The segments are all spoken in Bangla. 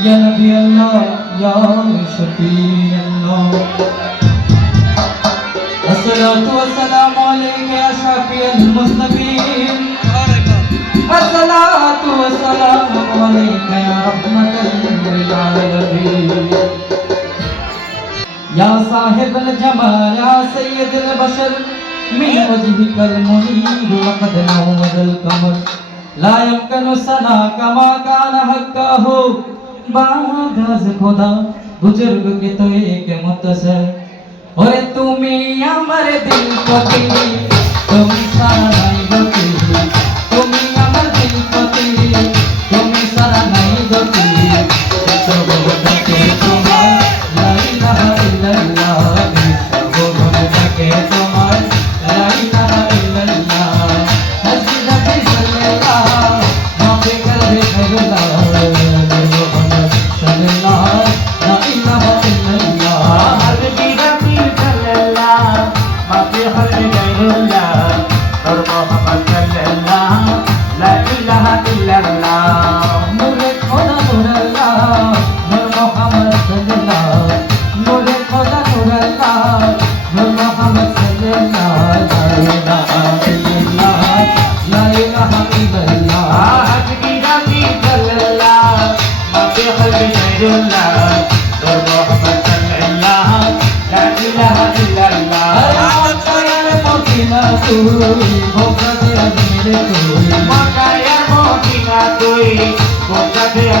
Ya Nabi Allah, Ya Shafi والصلاة والسلام عليك يا شافي المذنبين الصلاة والسلام عليك يا رحمة للعالمين يا صاحب الجمال يا سيد البشر من وجهك المنير لقد نور القمر لا يمكن سنا كما كان حقه بعد از خدا बुज़ुर्ग के तो एक मुतसर ওরে তুমি আমার দিল কদিন لا إله إلا তুই বোকা দেয়া রে তুই বোকা আর বোকা তুই বোকা দেয়া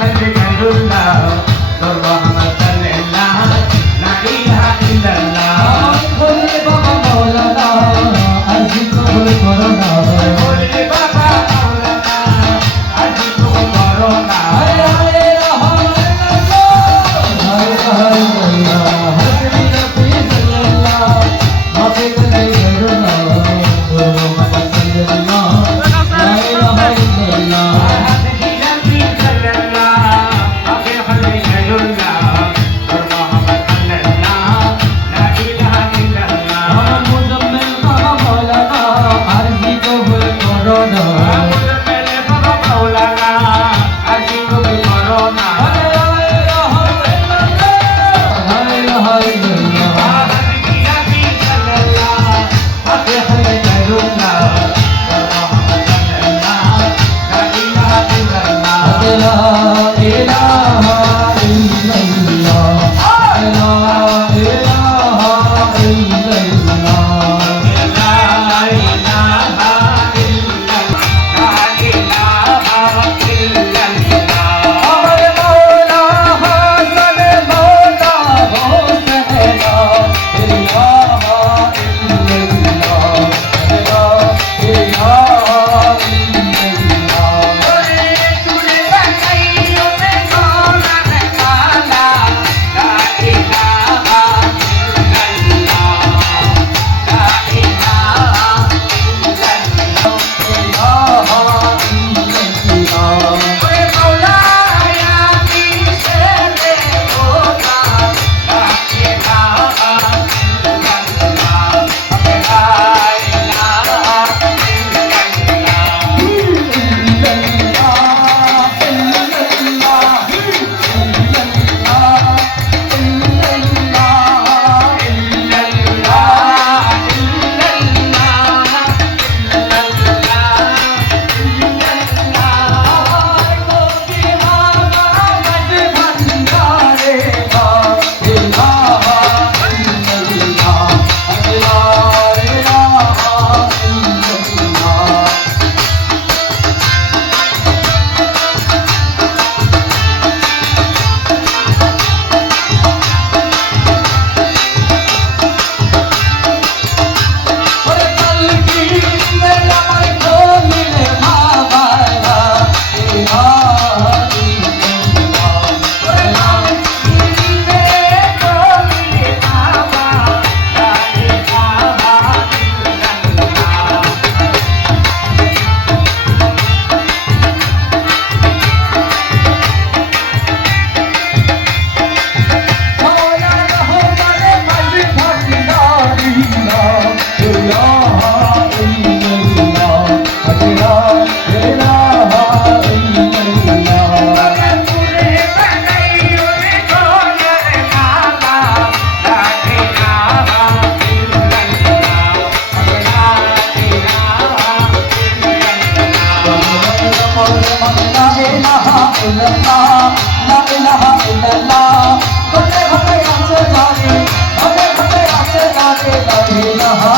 محمد رسول الله ইল্লাল্লাহ লা ইলাহা ইল্লাল্লাহ। ঘটে ঘটে আছে জানে ঘটে ঘটে আছে জানে লা ইলাহা